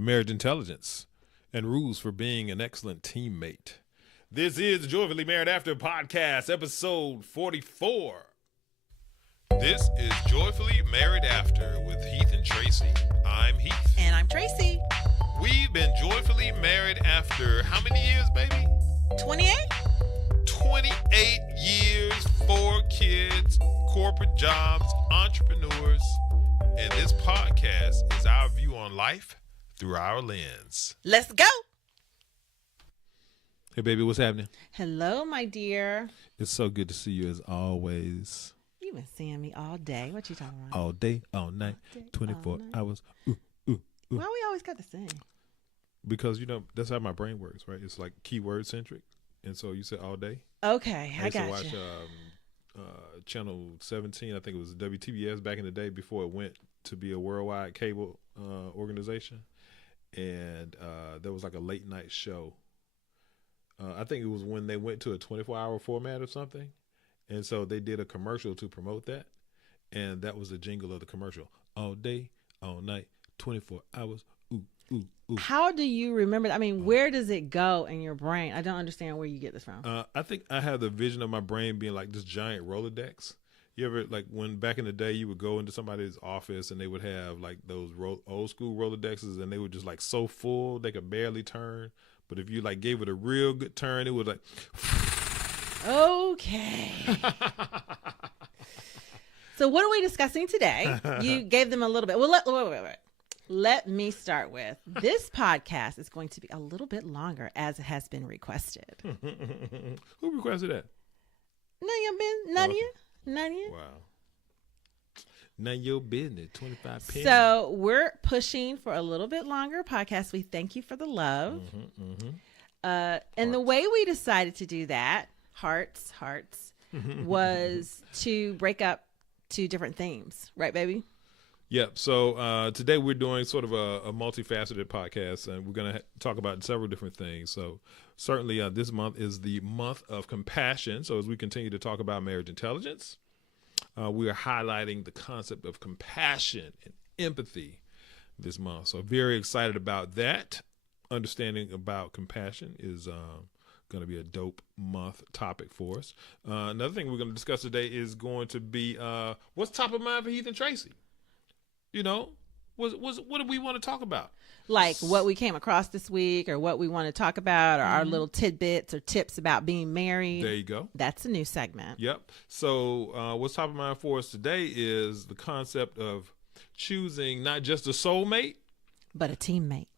marriage intelligence, and rules for being an excellent teammate. This is Joyfully Married After podcast, episode 44. This is Joyfully Married After with Heath and Tracy. I'm Heath. And I'm Tracy. We've been joyfully married after how many years, baby? 28? 28 years, 4 kids, corporate jobs, entrepreneurs, and this podcast is our view on life through our lens. Let's go. Hey, baby, what's happening? Hello, my dear. It's so good to see you as always. You've been seeing me all day. What you talking about? All day, all night, 24 hours. Ooh. Why we always got to sing? Because, you know, that's how my brain works, right? It's like keyword centric. And so you said all day. Okay, I got you. I used to you. watch Channel 17. I think it was WTBS back in the day before it went to be a worldwide cable organization. And there was like a late night show. I think it was when they went to a 24-hour format or something. And so they did a commercial to promote that. And that was the jingle of the commercial. All day, all night, 24 hours. Ooh, ooh, ooh. How do you remember? I mean, where does it go in your brain? I don't understand where you get this from. I think I have the vision of my brain being like this giant Rolodex. You ever, like, when back in the day you would go into somebody's office and they would have like those old school Rolodexes and they were just like so full they could barely turn. But if you like gave it a real good turn, it was like. Okay. So what are we discussing today? You gave them a little bit. Well, wait. Let me start with this podcast is going to be a little bit longer as it has been requested. Who requested that? None of you. Wow. None of your business. 25 pennies. So we're pushing for a little bit longer podcast. We thank you for the love. And the way we decided to do that, hearts, was to break up 2 different themes. Right, baby? Yep. So today we're doing sort of a multifaceted podcast, and we're going to talk about several different things. So certainly this month is the month of compassion. So as we continue to talk about marriage intelligence, we are highlighting the concept of compassion and empathy this month. So very excited about that. Understanding about compassion is going to be a dope month topic for us. Another thing we're going to discuss today is going to be what's top of mind for Heath and Tracy. You know, what do we want to talk about? Like what we came across this week or what we want to talk about or our little tidbits or tips about being married. There you go. That's a new segment. Yep. So what's top of mind for us today is the concept of choosing not just a soulmate, but a teammate.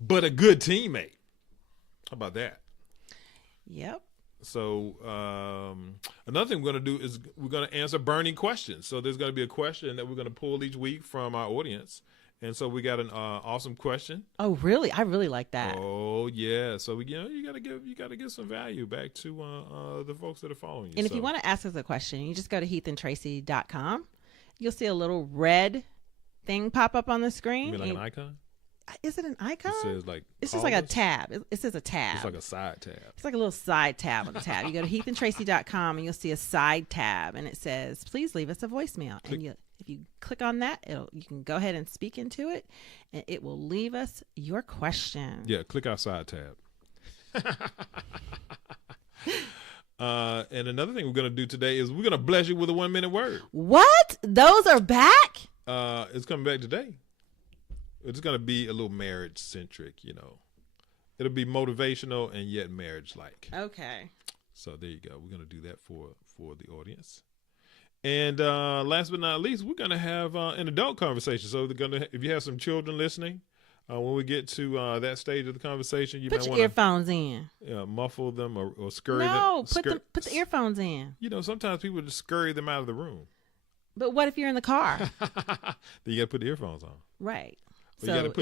But a good teammate. How about that? Yep. So another thing we're going to do is we're going to answer burning questions. So there's going to be a question that we're going to pull each week from our audience. And so we got an awesome question. Oh, really? I really like that. Oh, yeah. So you got to give some value back to the folks that are following you. And if you want to ask us a question, you just go to heathandtracy.com. You'll see a little red thing pop up on the screen. You mean like an icon? Is it an icon? It says like it's just like a tab. It says a tab. It's like a side tab. It's like a little side tab on the tab. You go to heathandtracy.com and you'll see a side tab and it says, please leave us a voicemail. And if you click on that, you can go ahead and speak into it and it will leave us your question. Yeah, click our side tab. And another thing we're going to do today is we're going to bless you with a 1-minute word. What? Those are back? It's coming back today. It's going to be a little marriage centric, you know. It'll be motivational and yet marriage like. Okay. So there you go. We're going to do that for the audience. And last but not least, we're going to have an adult conversation. So if you have some children listening, when we get to that stage of the conversation, you might want to earphones in. Muffle them or scurry them. No, put the earphones in. You know, sometimes people just scurry them out of the room. But what if you're in the car? Then you got to put the earphones on. Right. So you got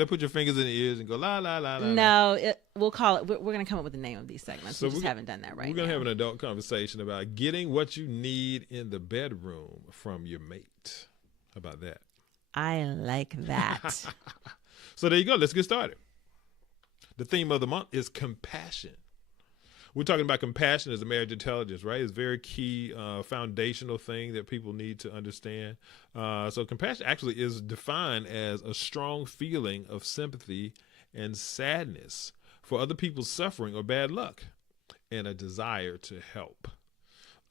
to put your fingers in the ears and go la la la la. No, we'll call it. We're going to come up with the name of these segments. So we just haven't done that right now. We're going to have an adult conversation about getting what you need in the bedroom from your mate. How about that? I like that. So there you go. Let's get started. The theme of the month is compassion. we're talking about compassion as a marriage intelligence, right? It's a very key foundational thing that people need to understand. So compassion actually is defined as a strong feeling of sympathy and sadness for other people's suffering or bad luck, and a desire to help.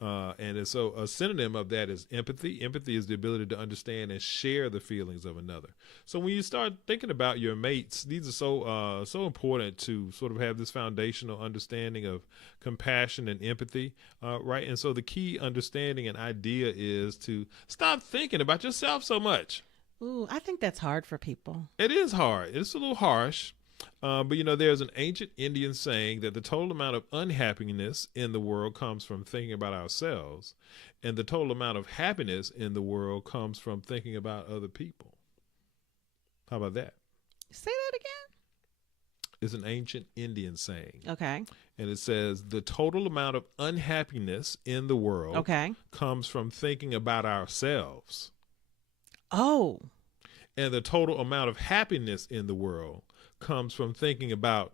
So a synonym of that is empathy. Empathy is the ability to understand and share the feelings of another. So when you start thinking about your mates, these are so important to sort of have this foundational understanding of compassion and empathy, right? And so the key understanding and idea is to stop thinking about yourself so much. Ooh, I think that's hard for people. It is hard. It's a little harsh. But there's an ancient Indian saying that the total amount of unhappiness in the world comes from thinking about ourselves, and the total amount of happiness in the world comes from thinking about other people. How about that? Say that again. It's an ancient Indian saying. Okay. And it says the total amount of unhappiness in the world comes from thinking about ourselves. Oh. And the total amount of happiness in the world comes from thinking about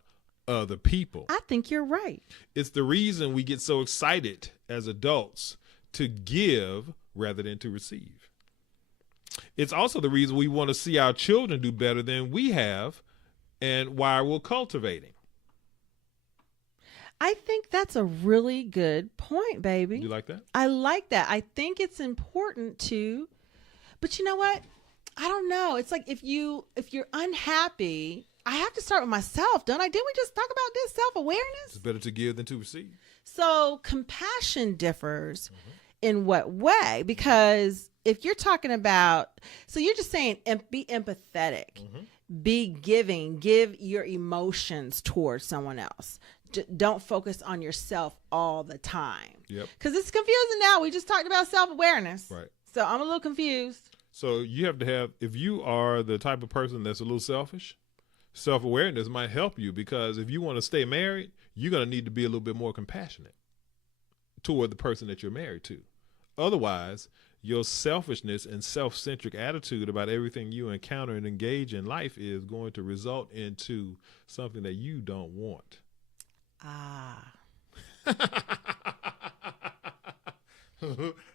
other people. I think you're right. It's the reason we get so excited as adults to give rather than to receive. It's also the reason we want to see our children do better than we have, and why we're cultivating. I think that's a really good point, baby. You like that? I like that. I think it's important to, but you know what? I don't know. It's like if you're unhappy, I have to start with myself, don't I? Didn't we just talk about this self-awareness? It's better to give than to receive. So compassion differs in what way? Because if you're talking about, so you're just saying be empathetic, be giving, give your emotions towards someone else. Don't focus on yourself all the time. Yep. Because it's confusing now. We just talked about self-awareness. Right. So I'm a little confused. So you have to have, if you are the type of person that's a little selfish, self-awareness might help you, because if you want to stay married, you're going to need to be a little bit more compassionate toward the person that you're married to. Otherwise, your selfishness and self-centric attitude about everything you encounter and engage in life is going to result into something that you don't want.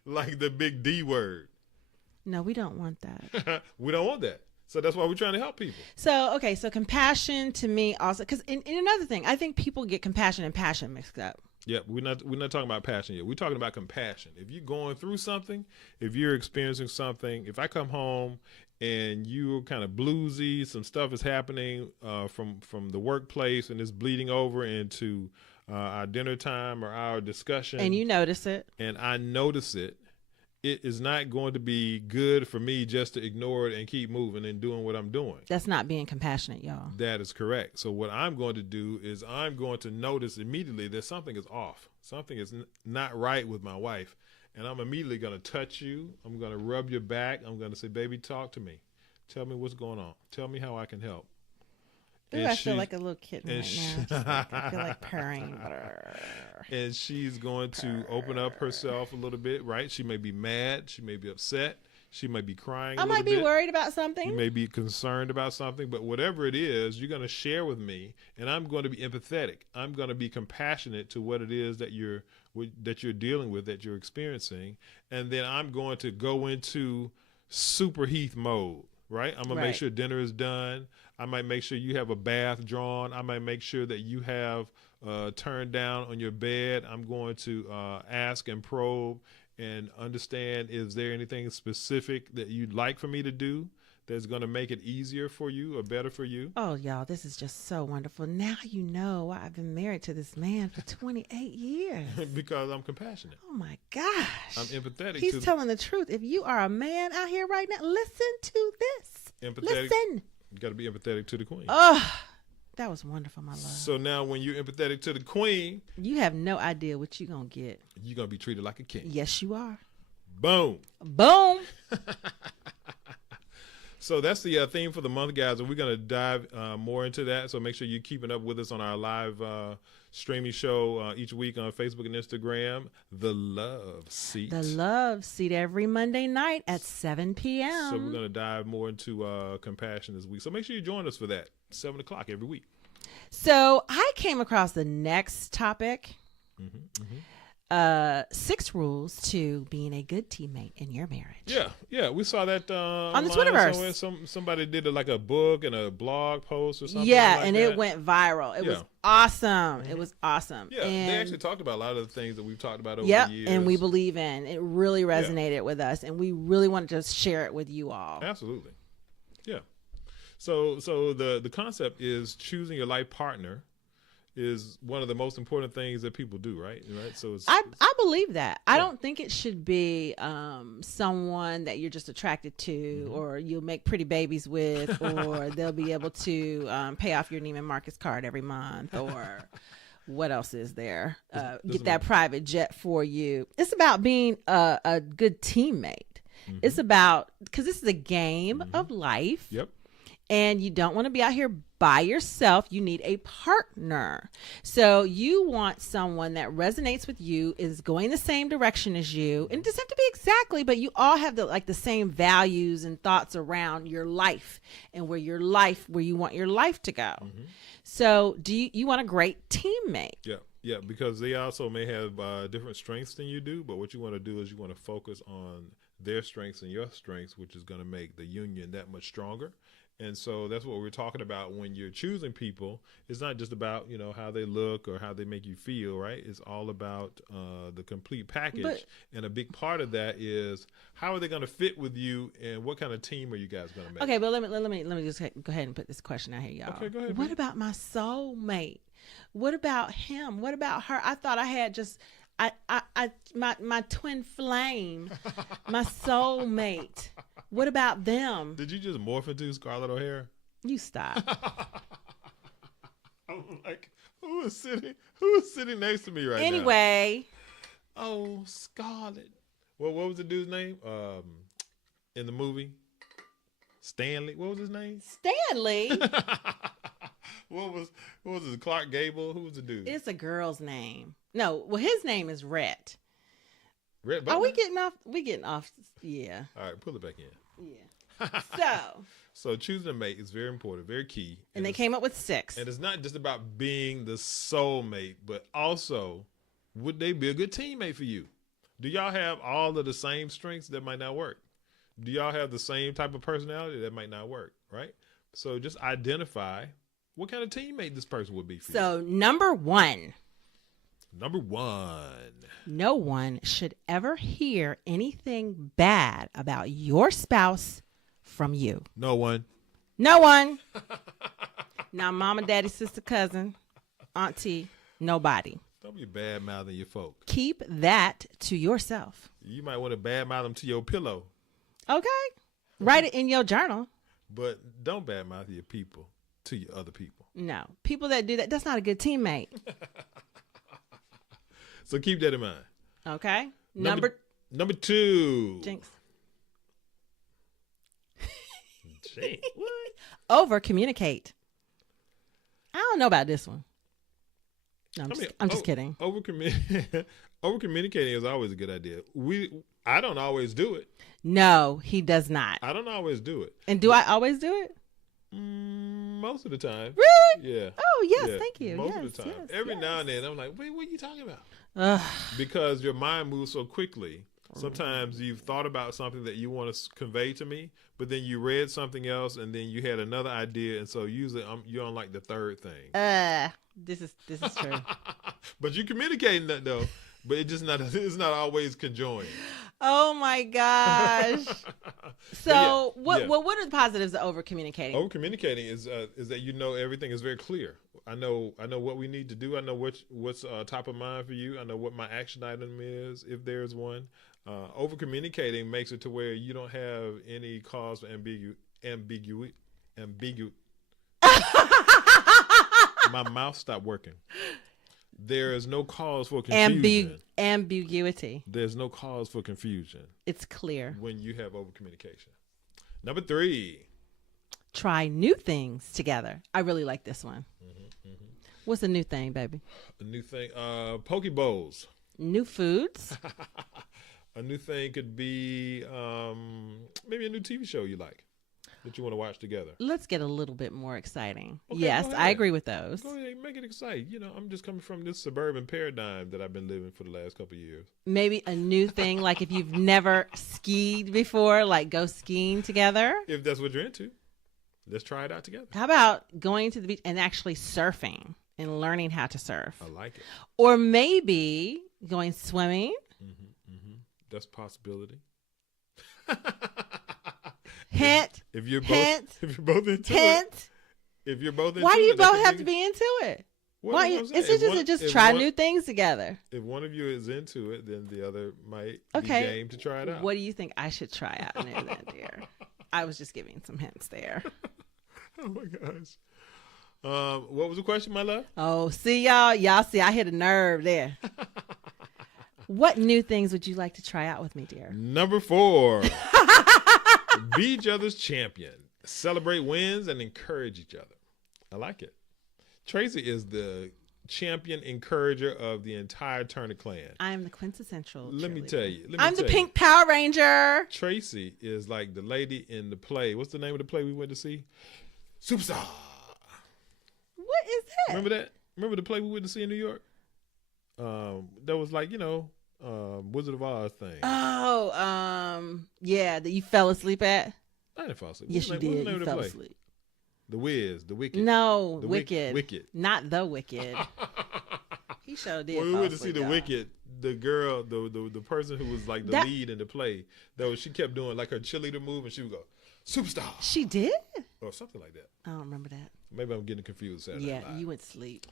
Like the big D word. No, we don't want that. We don't want that. So that's why we're trying to help people. So compassion to me also, because in another thing, I think people get compassion and passion mixed up. Yeah, we're not talking about passion yet. We're talking about compassion. If you're going through something, if you're experiencing something, if I come home and you're kind of bluesy, some stuff is happening from the workplace and it's bleeding over into our dinner time or our discussion. And you notice it. And I notice it. It is not going to be good for me just to ignore it and keep moving and doing what I'm doing. That's not being compassionate, y'all. That is correct. So what I'm going to do is I'm going to notice immediately that something is off. Something is not right with my wife. And I'm immediately going to touch you. I'm going to rub your back. I'm going to say, baby, talk to me. Tell me what's going on. Tell me how I can help. Ooh, I feel like a little kitten right now. I feel like purring. And she's going to open up herself a little bit, right? She may be mad. She may be upset. She may be crying. I might be worried about something. You may be concerned about something, but whatever it is, you're going to share with me, and I'm going to be empathetic. I'm going to be compassionate to what it is that you're dealing with, that you're experiencing, and then I'm going to go into super Heath mode. Right? I'm going to make sure dinner is done. I might make sure you have a bath drawn. I might make sure that you have turned down on your bed. I'm going to ask and probe and understand, is there anything specific that you'd like for me to do that's going to make it easier for you or better for you? Oh, y'all, this is just so wonderful. Now you know why I've been married to this man for 28 years. Because I'm compassionate. Oh, my gosh. I'm empathetic. He's telling the truth. If you are a man out here right now, listen to this. Empathetic. Listen. You got to be empathetic to the queen. Oh, that was wonderful, my love. So now when you're empathetic to the queen, you have no idea what you're going to get. You're going to be treated like a king. Yes, you are. Boom. Boom. So that's the theme for the month, guys, and we're going to dive more into that. So make sure you're keeping up with us on our live streaming show each week on Facebook and Instagram, The Love Seat. The Love Seat every Monday night at 7 p.m. So we're going to dive more into compassion this week. So make sure you join us for that, 7 o'clock every week. So I came across the next topic, 6 rules to being a good teammate in your marriage. Yeah, we saw that on the Twitterverse. Somebody did like a book and a blog post or something. Yeah, like and that. It went viral. It was awesome. It was awesome. Yeah, and they actually talked about a lot of the things that we've talked about over the years. And we believe in. It really resonated with us, and we really wanted to share it with you all. Absolutely. Yeah. So the concept is choosing your life partner is one of the most important things that people do, right? So I believe that. I don't think it should be someone that you're just attracted to, or you'll make pretty babies with, or they'll be able to pay off your Neiman Marcus card every month, or what else is there? Get that private jet for you. It's about being a good teammate. It's about, because this is a game of life. Yep. And you don't want to be out here by yourself. You need a partner. So you want someone that resonates with you, is going the same direction as you. And it doesn't have to be exactly, but you all have the same values and thoughts around your life and where you want your life to go. So do you want a great teammate? Yeah, because they also may have different strengths than you do. But what you want to do is you want to focus on their strengths and your strengths, which is going to make the union that much stronger. And so that's what we're talking about when you're choosing people. It's not just about, how they look or how they make you feel, right? It's all about the complete package. And a big part of that is how are they going to fit with you, and what kind of team are you guys going to make? Okay, but let me just go ahead and put this question out here, y'all. Okay, go ahead. What about my soulmate? What about him? What about her? I thought I had just my twin flame, my soulmate. What about them? Did you just morph into Scarlett O'Hara? You stop. I'm like, who is sitting next to me right now? Anyway. Oh, Scarlett. Well, what was the dude's name? In the movie? Stanley. What was his name? Stanley? What was it? Clark Gable? Who was the dude? It's a girl's name. No, well, his name is Rhett. Rhett Butler? Are we getting off? We getting off. Yeah. All right, pull it back in. Yeah. So choosing a mate is very important, very key. And they came up with 6. And it's not just about being the soulmate, but also, would they be a good teammate for you? Do y'all have all of the same strengths? That might not work. Do y'all have the same type of personality? That might not work, right? So just identify what kind of teammate this person would be for you. So number 1. No one should ever hear anything bad about your spouse from you. No one. Now, mama, daddy, sister, cousin, auntie, nobody. Don't be bad-mouthing your folk. Keep that to yourself. You might want to bad-mouth them to your pillow. Okay. Write it in your journal. But don't bad-mouth your people to your other people. No. People that do that, that's not a good teammate. So keep that in mind. Okay. Number 2. Jinx. What? Over communicate. I don't know about this one. No, I'm just kidding. Over communicating is always a good idea. I don't always do it. No, he does not. I don't always do it. And do I always do it? Most of the time. Really? Yeah. Oh, yes, thank you. Most of the time. Every now and then, I'm like, wait, what are you talking about? Because your mind moves so quickly. Sometimes you've thought about something that you want to convey to me, but then you read something else, and then you had another idea, and so usually you're on like the third thing. This is true. But you're communicating that though. But it's not always conjoined. Oh my gosh! So what are the positives of over communicating? Over communicating is that everything is very clear. I know what we need to do. I know what's top of mind for you. I know what my action item is, if there's one. Over communicating makes it to where you don't have any cause for ambiguity. My mouth stopped working. There is no cause for confusion. Ambiguity. There's no cause for confusion. It's clear. When you have over communication. Number 3. Try new things together. I really like this one. What's a new thing, baby? A new thing. Poke bowls. New foods. A new thing could be maybe a new TV show you like. that you want to watch together? Let's get a little bit more exciting. Okay, yes, I agree with those. Go ahead, make it exciting. You know, I'm just coming from this suburban paradigm that I've been living for the last couple of years. Maybe a new thing, like if you've never skied before, like go skiing together. If that's what you're into, let's try it out together. How about going to the beach and actually surfing and learning how to surf? I like it. Or maybe going swimming. That's a possibility. Hint. If you're both into it. If you're both into it. Why do you both have to be into it? Well, Why is it just try new things together? If one of you is into it, then the other might be game to try it out. What do you think I should try out in there then, dear? I was just giving some hints there. Oh my gosh. What was the question, my love? Oh, see y'all see I hit a nerve there. What new things would you like to try out with me, dear? Number 4. Be each other's champion. Celebrate wins and encourage each other. I like it. Tracy is the champion encourager of the entire Turner clan. I'm the quintessential Let me cheerleader. tell you. I'm the pink Power Ranger. Tracy is like the lady in the play. What's the name of the play we went to see? Superstar. What is that? Remember that? Remember the play we went to see in New York? That was like, Wizard of Oz thing. Oh, yeah, that you fell asleep at? I didn't fall asleep. Yes, you did. You fell asleep. The Wiz, the Wicked. No, the Wicked. Wicked. Not the Wicked. He sure did. When we went to see the Wicked, the girl, the person who was like the lead in the play, she kept doing like her cheerleader move, and she would go, "Superstar." She did? Or something like that. I don't remember that. Maybe I'm getting confused. Saturday Yeah, night. you went to sleep.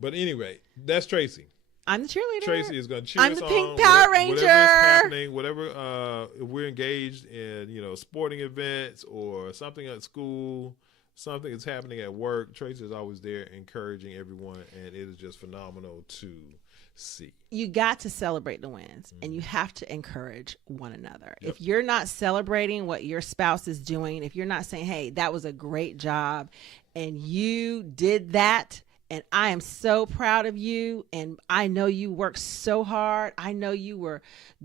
But anyway, that's Tracy. I'm the cheerleader. Tracy is going to cheer I'm us the on. pink Power Ranger. Whatever is happening, if we're engaged in, sporting events or something at school, something is happening at work, Tracy is always there encouraging everyone, and it is just phenomenal to see. You got to celebrate the wins, and you have to encourage one another. Yep. If you're not celebrating what your spouse is doing, if you're not saying, hey, that was a great job, and you did that, and I am so proud of you, and I know you worked so hard. I know you were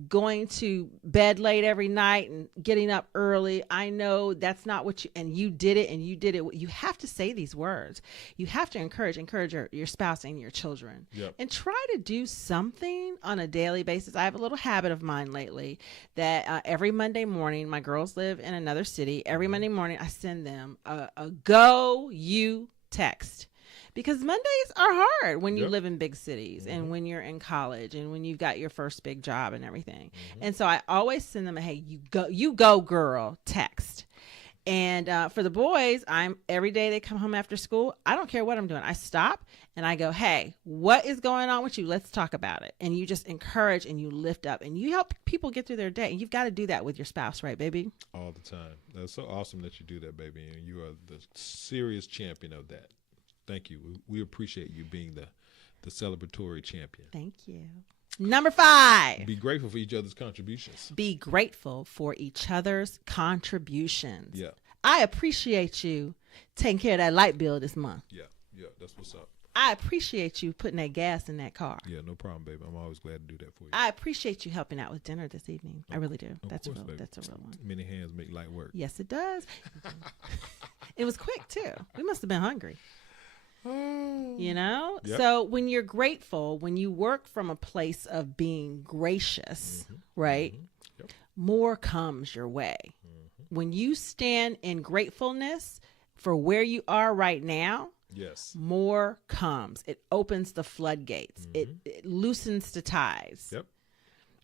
going to bed late every night and getting up early. I know that's not what you did it, and you did it. You have to say these words. You have to encourage your spouse and your children. Yep. And try to do something on a daily basis. I have a little habit of mine lately that every Monday morning, my girls live in another city. Every Monday morning, I send them a go you text. Because Mondays are hard when you live in big cities and when you're in college and when you've got your first big job and everything. And so I always send them a, hey, you go girl text. And for the boys, every day they come home after school, I don't care what I'm doing. I stop and I go, hey, what is going on with you? Let's talk about it. And you just encourage and you lift up and you help people get through their day. And you've got to do that with your spouse, right, baby? All the time. That's so awesome that you do that, baby. And you are the serious champion of that. Thank you. We appreciate you being the celebratory champion. Thank you. Number 5. Be grateful for each other's contributions. Be grateful for each other's contributions. Yeah. I appreciate you taking care of that light bill this month. Yeah. That's what's up. I appreciate you putting that gas in that car. Yeah, no problem, baby. I'm always glad to do that for you. I appreciate you helping out with dinner this evening. I really do. That's a real one. Many hands make light work. Yes, it does. It was quick too. We must have been hungry. Yep. So when you're grateful, when you work from a place of being gracious, right? Yep. More comes your way. When you stand in gratefulness for where you are right now, yes, more comes. It opens the floodgates. It loosens the ties. Yep.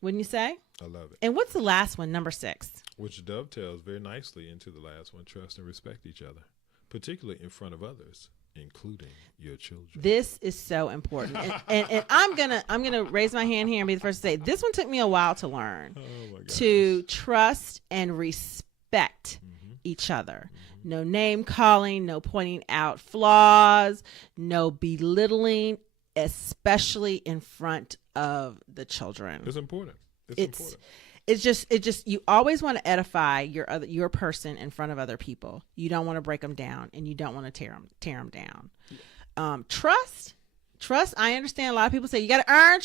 Wouldn't you say? I love it. And what's the last one, number 6? Which dovetails very nicely into the last one, trust and respect each other, particularly in front of others, including your children. This is so important. and I'm gonna raise my hand here and be the first to say, this one took me a while to learn. Oh my gosh. To trust and respect each other. No name calling, no pointing out flaws, no belittling, especially in front of the children. It's important. It's important. It's just you always want to edify your person in front of other people. You don't want to break them down, and you don't want to tear them down. Trust. I understand a lot of people say you got to earn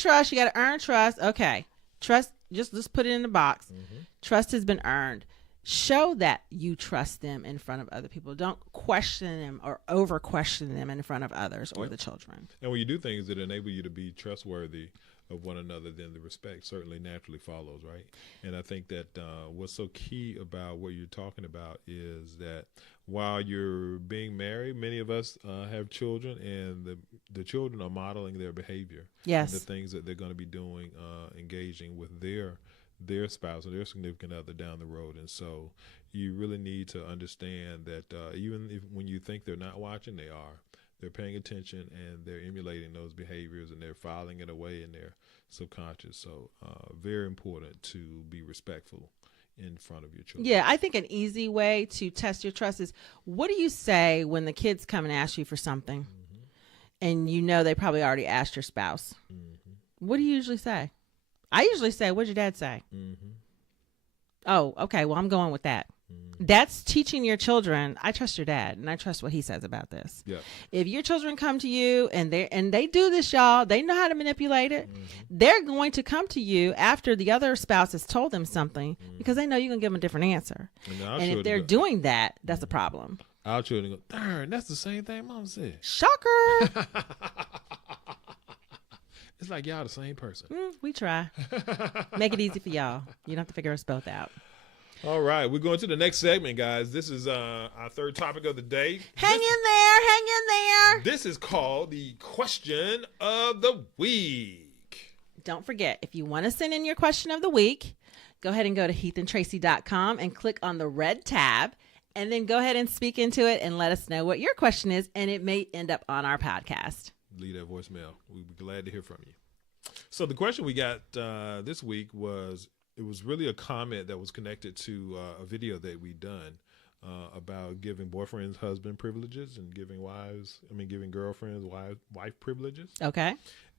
trust. Okay, trust. Just let's put it in the box. Trust has been earned. show that you trust them in front of other people. Don't question them or over question them in front of others or the children. And when you do things that enable you to be trustworthy of one another, then the respect certainly naturally follows, right? And I think that what's so key about what you're talking about is that while you're being married, many of us have children, and the children are modeling their behavior. Yes. And the things that they're going to be doing, engaging with their spouse or their significant other down the road. And so you really need to understand that even if when you think they're not watching, they are. They're paying attention, and they're emulating those behaviors, and they're filing it away in their subconscious. So very important to be respectful in front of your children. Yeah, I think an easy way to test your trust is, what do you say when the kids come and ask you for something, and you know they probably already asked your spouse? What do you usually say? I usually say, what'd your dad say? Oh, okay, well, I'm going with that. That's teaching your children, I trust your dad, and I trust what he says about this. Yeah. If your children come to you and they do this, y'all, they know how to manipulate it. They're going to come to you after the other spouse has told them something because they know you're going to give them a different answer. And if they're doing that, that's a problem. Our children go, darn, that's the same thing Mom said. Shocker. It's like y'all the same person. We try. Make it easy for y'all. You don't have to figure us both out. All right, we're going to the next segment, guys. This is our third topic of the day. Hang in there. This is called the question of the week. Don't forget, if you want to send in your question of the week, go ahead and go to heathandtracy.com and click on the red tab, and then go ahead and speak into it and let us know what your question is, and it may end up on our podcast. Leave that voicemail. We'd be glad to hear from you. So the question we got this week was, it was really a comment that was connected to a video that we done about giving boyfriends husband privileges and giving girlfriends wife privileges. Okay.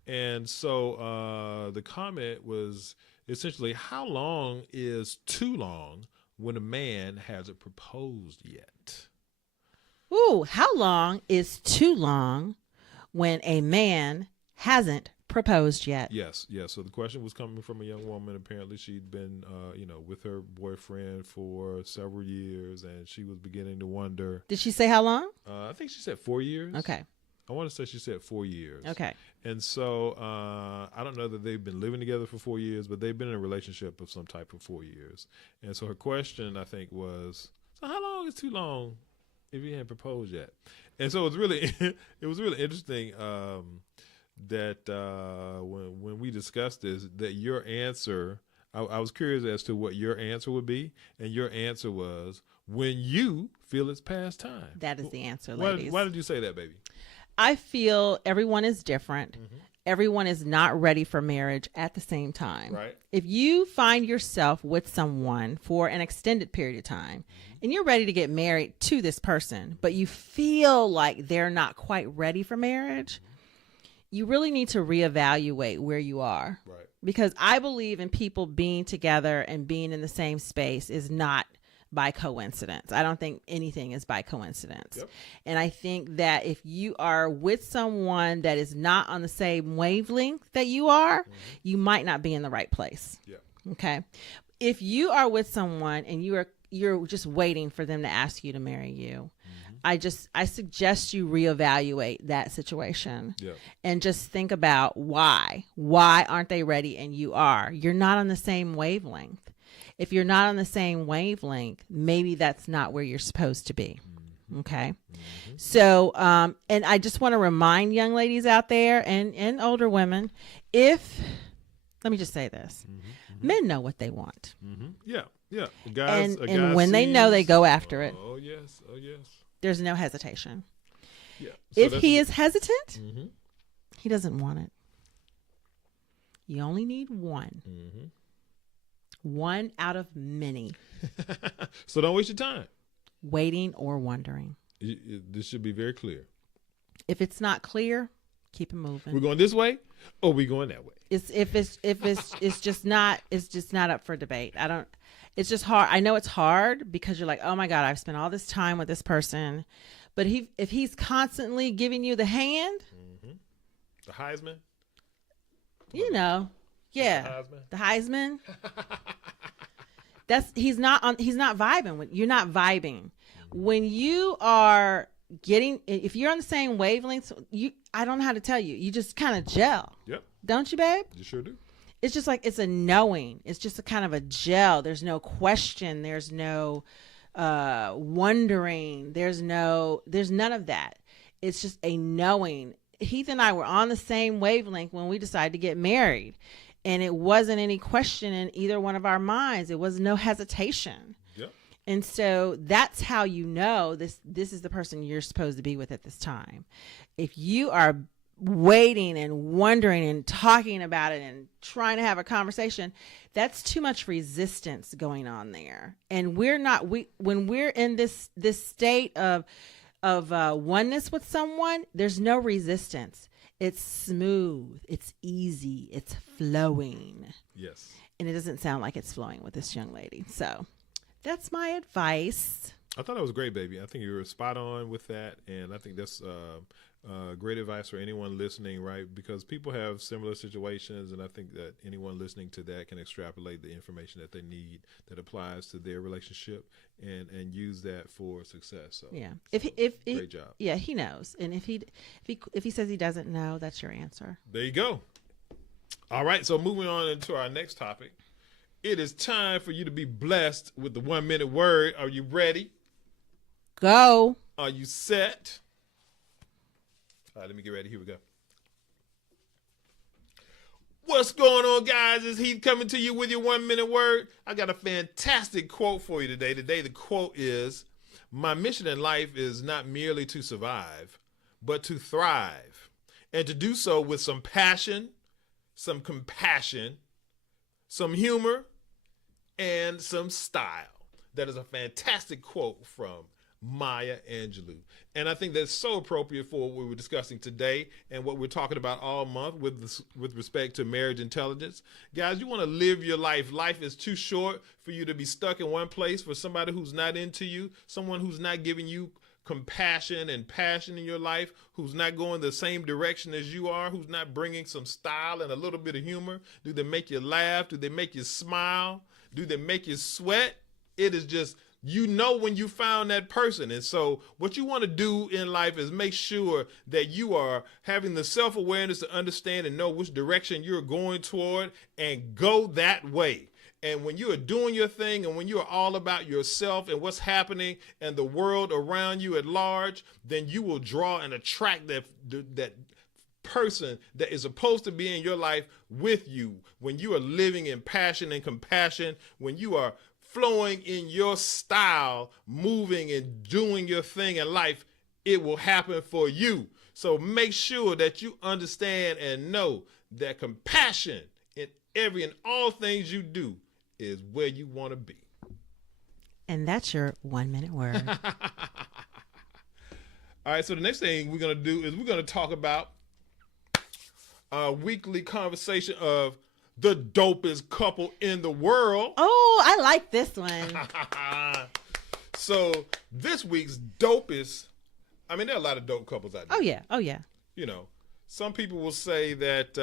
And so the comment was essentially, how long is too long when a man hasn't proposed yet? Ooh, how long is too long when a man hasn't proposed yet? Yes. So the question was coming from a young woman. Apparently she'd been, with her boyfriend for several years, and she was beginning to wonder. Did she say how long? I think she said 4 years. Okay. I want to say she said 4 years. Okay. And so I don't know that they've been living together for 4 years, but they've been in a relationship of some type for 4 years. And so her question, I think, was, so how long is too long if you haven't proposed yet? And so it was really interesting that when we discussed this, that your answer, I was curious as to what your answer would be, and your answer was, when you feel it's past time. That is the answer, ladies. Why did you say that, baby? I feel everyone is different. Everyone is not ready for marriage at the same time. Right. If you find yourself with someone for an extended period of time and you're ready to get married to this person, but you feel like they're not quite ready for marriage, you really need to reevaluate where you are. Right. Because I believe in people being together and being in the same space is not by coincidence. I don't think anything is by coincidence. Yep. And I think that if you are with someone that is not on the same wavelength that you are, you might not be in the right place. Yeah. Okay. If you are with someone and you're just waiting for them to ask you to marry you, I suggest you reevaluate that situation. Yeah. And just think about why aren't they ready and you are. You're not on the same wavelength. If you're not on the same wavelength, maybe that's not where you're supposed to be. Okay. So, and I just want to remind young ladies out there and older women, let me just say this, men know what they want. Yeah. Guys, and when they know, they go after it. Oh yes. There's no hesitation. Yeah. So if he is hesitant, he doesn't want it. You only need one. One out of many. So don't waste your time waiting or wondering. This should be very clear. If it's not clear, keep it moving. We're going this way, or we going that way. It's just not up for debate. It's just hard. I know it's hard because you're like, oh my God, I've spent all this time with this person, but if he's constantly giving you the hand, the Heisman, yeah, the Heisman. he's not vibing with, you're not vibing. When you are if you're on the same wavelength, I don't know how to tell you. You just kind of gel. Yep. Don't you, babe? You sure do. It's just like, it's a knowing. It's just a kind of a gel. There's no question. There's no wondering. There's none of that. It's just a knowing. Heath and I were on the same wavelength when we decided to get married, and it wasn't any question in either one of our minds. It was no hesitation. Yep. And so that's how you know this is the person you're supposed to be with at this time. If you are waiting and wondering and talking about it and trying to have a conversation, that's too much resistance going on there. And when we're in this state of oneness with someone, there's no resistance. It's smooth, it's easy, it's flowing. Yes. And it doesn't sound like it's flowing with this young lady. So that's my advice. I thought that was great, baby. I think you were spot on with that, and I think that's great advice for anyone listening, right? Because people have similar situations, and I think that anyone listening to that can extrapolate the information that they need that applies to their relationship and use that for success. So yeah, great job. Yeah, he knows, and if he says he doesn't know, that's your answer. There you go. All right, so moving on into our next topic, it is time for you to be blessed with the 1 minute word. Are you ready? Go. Are you set? All right, let me get ready. Here we go. What's going on, guys? Is Heath coming to you with your 1 minute word? I got a fantastic quote for you today. Today, the quote is, "My mission in life is not merely to survive, but to thrive, and to do so with some passion, some compassion, some humor, and some style." That is a fantastic quote from Maya Angelou. And I think that's so appropriate for what we were discussing today and what we're talking about all month with respect to marriage intelligence. Guys, you want to live your life. Life is too short for you to be stuck in one place, for somebody who's not into you, someone who's not giving you compassion and passion in your life, who's not going the same direction as you are, who's not bringing some style and a little bit of humor. Do they make you laugh? Do they make you smile? Do they make you sweat? It is just, when you found that person. And so what you want to do in life is make sure that you are having the self-awareness to understand and know which direction you're going toward and go that way. And when you are doing your thing and when you are all about yourself and what's happening and the world around you at large, then you will draw and attract that person that is supposed to be in your life with you. When you are living in passion and compassion, when you are flowing in your style, moving and doing your thing in life, it will happen for you. So make sure that you understand and know that compassion in every and all things you do is where you want to be. And that's your 1 minute word. All right, so the next thing we're going to do is we're going to talk about our weekly conversation of the dopest couple in the world. Oh, I like this one. So this week's dopest, I mean, there are a lot of dope couples out there. Oh, yeah. Some people will say that,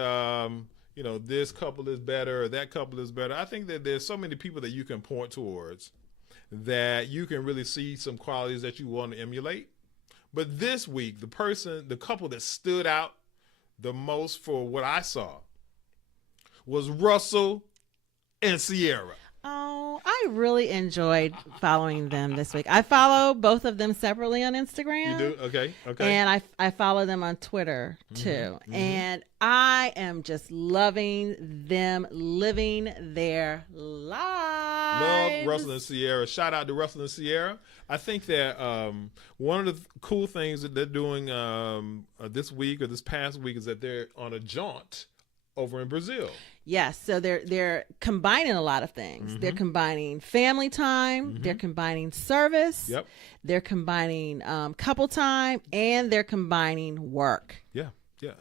this couple is better or that couple is better. I think that there's so many people that you can point towards that you can really see some qualities that you want to emulate. But this week, the couple that stood out the most for what I saw was Russell and Sierra. Oh, I really enjoyed following them this week. I follow both of them separately on Instagram. You do? Okay. And I follow them on Twitter too. Mm-hmm. And I am just loving them living their lives. Love Russell and Sierra. Shout out to Russell and Sierra. I think that one of the cool things that they're doing this week or this past week is that they're on a jaunt over in Brazil. Yes, so they're combining a lot of things. Mm-hmm. They're combining family time, mm-hmm. They're combining service, yep. They're combining couple time, and they're combining work. Yeah.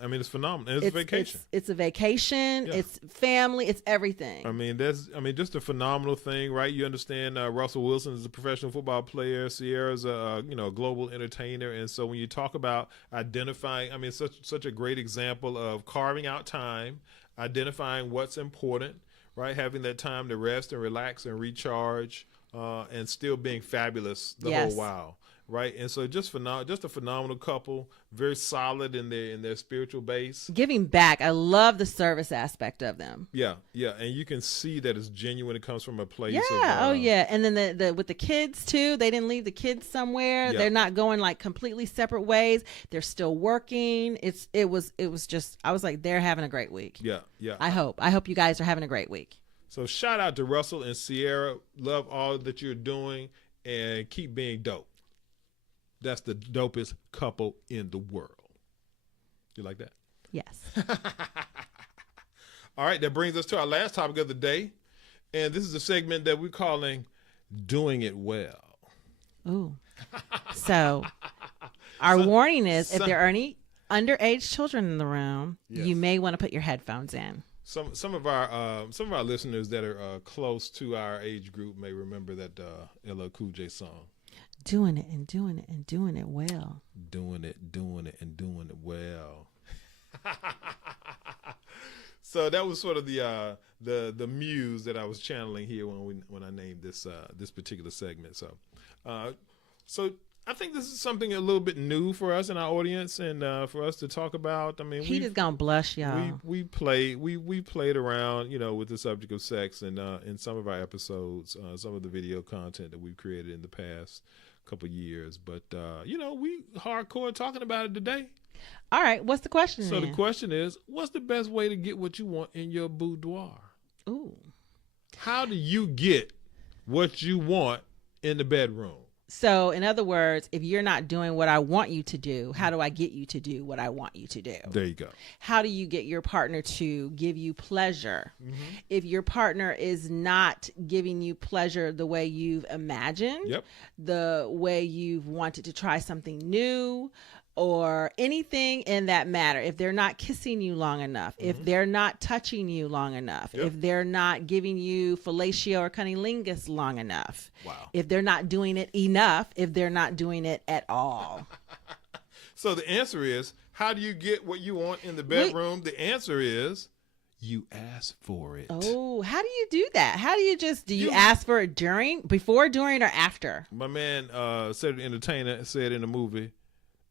I mean, it's phenomenal. It's a vacation. It's a vacation. Yeah. It's family. It's everything. I mean, just a phenomenal thing, right? You understand? Russell Wilson is a professional football player. Sierra's a global entertainer, and so when you talk about identifying, I mean, such a great example of carving out time, identifying what's important, right? Having that time to rest and relax and recharge, and still being fabulous the Yes. whole while. Right, and so just a phenomenal couple, very solid in their spiritual base. Giving back, I love the service aspect of them. Yeah, and you can see that it's genuine. It comes from a place. Yeah, of, and then the with the kids too. They didn't leave the kids somewhere. Yeah. They're not going like completely separate ways. They're still working. It was just. I was like, they're having a great week. Yeah. I hope you guys are having a great week. So shout out to Russell and Sierra. Love all that you're doing, and keep being dope. That's the dopest couple in the world. You like that? Yes. All right, that brings us to our last topic of the day. And this is a segment that we're calling Doing It Well. Ooh. So our warning is if there are any underage children in the room, Yes. you may want to put your headphones in. Some of our listeners that are close to our age group may remember that LL Cool J song. Doing it and doing it and doing it well. Doing it and doing it well. So that was sort of the muse that I was channeling here when I named this particular segment. So I think this is something a little bit new for us and our audience, and for us to talk about. I mean, He just gonna blush, y'all. we played around, with the subject of sex, and in some of our episodes, some of the video content that we've created in the past couple years. But we hardcore talking about it today. All right, what's the question? So then? the question is, what's the best way to get what you want in your boudoir? Ooh. How do you get what you want in the bedroom? So, in other words, if you're not doing what I want you to do, how do I get you to do what I want you to do? There you go. How do you get your partner to give you pleasure? Mm-hmm. If your partner is not giving you pleasure the way you've imagined, Yep. the way you've wanted to try something new, or anything in that matter, if they're not kissing you long enough, if they're not touching you long enough, Yep. if they're not giving you fellatio or cunnilingus long enough, Wow. if they're not doing it enough, if they're not doing it at all. So the answer is, how do you get what you want in the bedroom? The answer is, you ask for it. Oh, how do you do that? How do you ask for it before, during, or after? My man, Cedric Entertainer, said in the movie,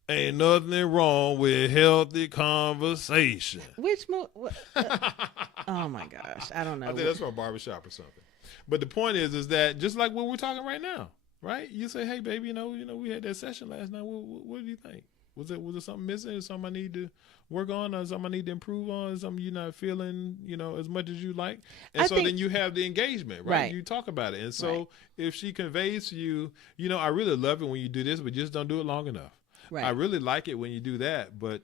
ain't nothing wrong with healthy conversation. Which oh my gosh, I don't know. I think that's from a barbershop or something. But the point is that just like what we're talking right now, right? You say, hey, baby, we had that session last night. What do you think? Was it something missing? Is something I need to work on, or something I need to improve on? Something you're not feeling, as much as you like? And then you have the engagement, right? You talk about it. And so if she conveys to you, I really love it when you do this, but just don't do it long enough. Right. I really like it when you do that, but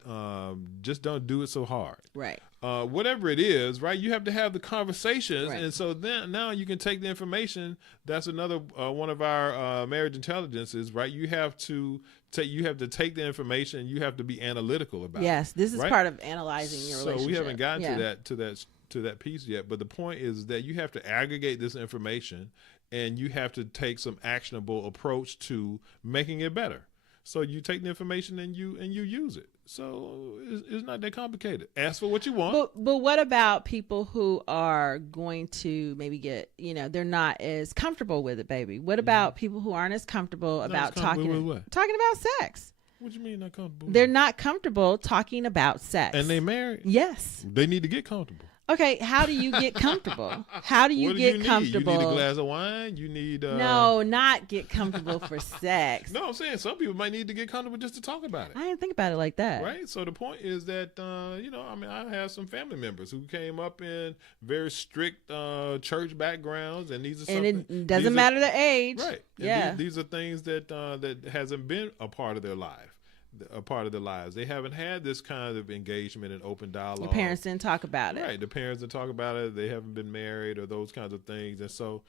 just don't do it so hard. Right. Whatever it is, right? You have to have the conversations, right. And so then now you can take the information. That's another one of our marriage intelligences, right? You have to take the information. You have to be analytical about it. Yes, this is right? part of analyzing your relationship. So we haven't gotten to that piece yet. But the point is that you have to aggregate this information, and you have to take some actionable approach to making it better. So you take the information and you use it. So it's not that complicated. Ask for what you want. But what about people who are going to maybe get, they're not as comfortable with it, baby? What about people who aren't as comfortable about talking about sex? What do you mean not comfortable? They're not comfortable talking about sex. And they married? Yes. They need to get comfortable. Okay, how do you get comfortable? How do you get comfortable? You need a glass of wine? You need... No, not get comfortable for sex. No, I'm saying some people might need to get comfortable just to talk about it. I didn't think about it like that. Right? So the point is that, I have some family members who came up in very strict church backgrounds, and these are something... And it doesn't matter the age. Right. Yeah. These are things that hasn't been a part of their life. A part of their lives. They haven't had this kind of engagement and open dialogue. Your parents didn't talk about it. Right. The parents didn't talk about it. They haven't been married or those kinds of things. And so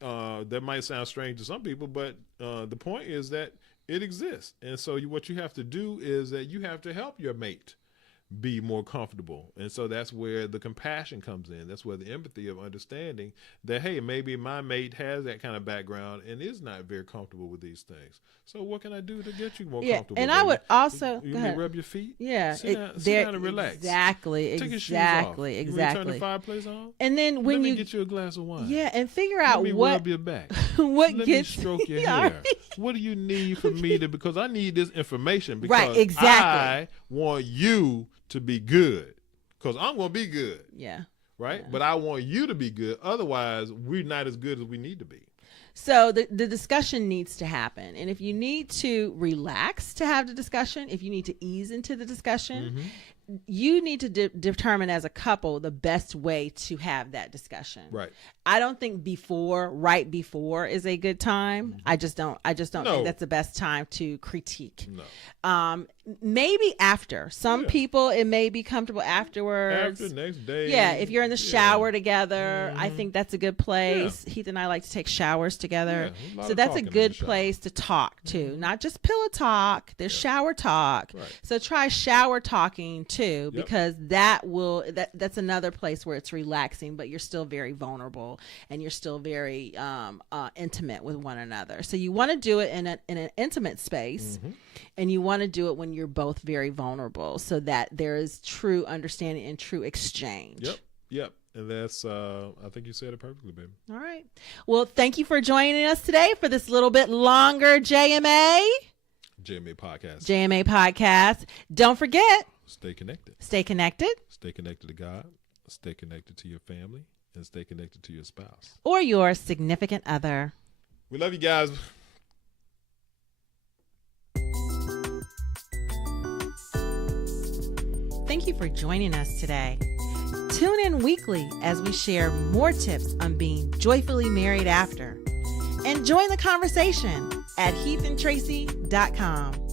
that might sound strange to some people, but the point is that it exists. And so what you have to do is that you have to help your mate be more comfortable. And so that's where the compassion comes in. That's where the empathy of understanding that, hey, maybe my mate has that kind of background and is not very comfortable with these things. So what can I do to get you more comfortable? And baby? I would also you may rub your feet. Yeah, sit down and relax. Exactly, Take your shoes off. You turn the fireplace on. And then when Let me get you a glass of wine. Yeah, and figure out Let me what rub your back. what Let gets me stroke your hair. What do you need from me because I need this information because right, exactly. I want you to be good because I'm going to be good. Yeah. Right? Yeah. But I want you to be good. Otherwise, we're not as good as we need to be. So the discussion needs to happen. And if you need to relax to have the discussion, if you need to ease into the discussion, you need to determine as a couple the best way to have that discussion. Right. I don't think right before is a good time. I just don't think that's the best time to critique. No. Maybe after. Some people, it may be comfortable afterwards. After, next day. Yeah, if you're in the shower together, I think that's a good place. Yeah. Heath and I like to take showers together. Yeah, so that's a good place to talk too. Not just pillow talk. There's shower talk. Right. So try shower talking too, because that's another place where it's relaxing, but you're still very vulnerable and you're still very intimate with one another. So you want to do it in an intimate space, and you want to do it when you're both very vulnerable, so that there is true understanding and true exchange. Yep. And that's, I think you said it perfectly, baby. All right. Well, thank you for joining us today for this little bit longer JMA podcast. Don't forget, stay connected. Stay connected. Stay connected to God. Stay connected to your family. And stay connected to your spouse. Or your significant other. We love you guys. Thank you for joining us today. Tune in weekly as we share more tips on being joyfully married after. And join the conversation at heathandtracy.com.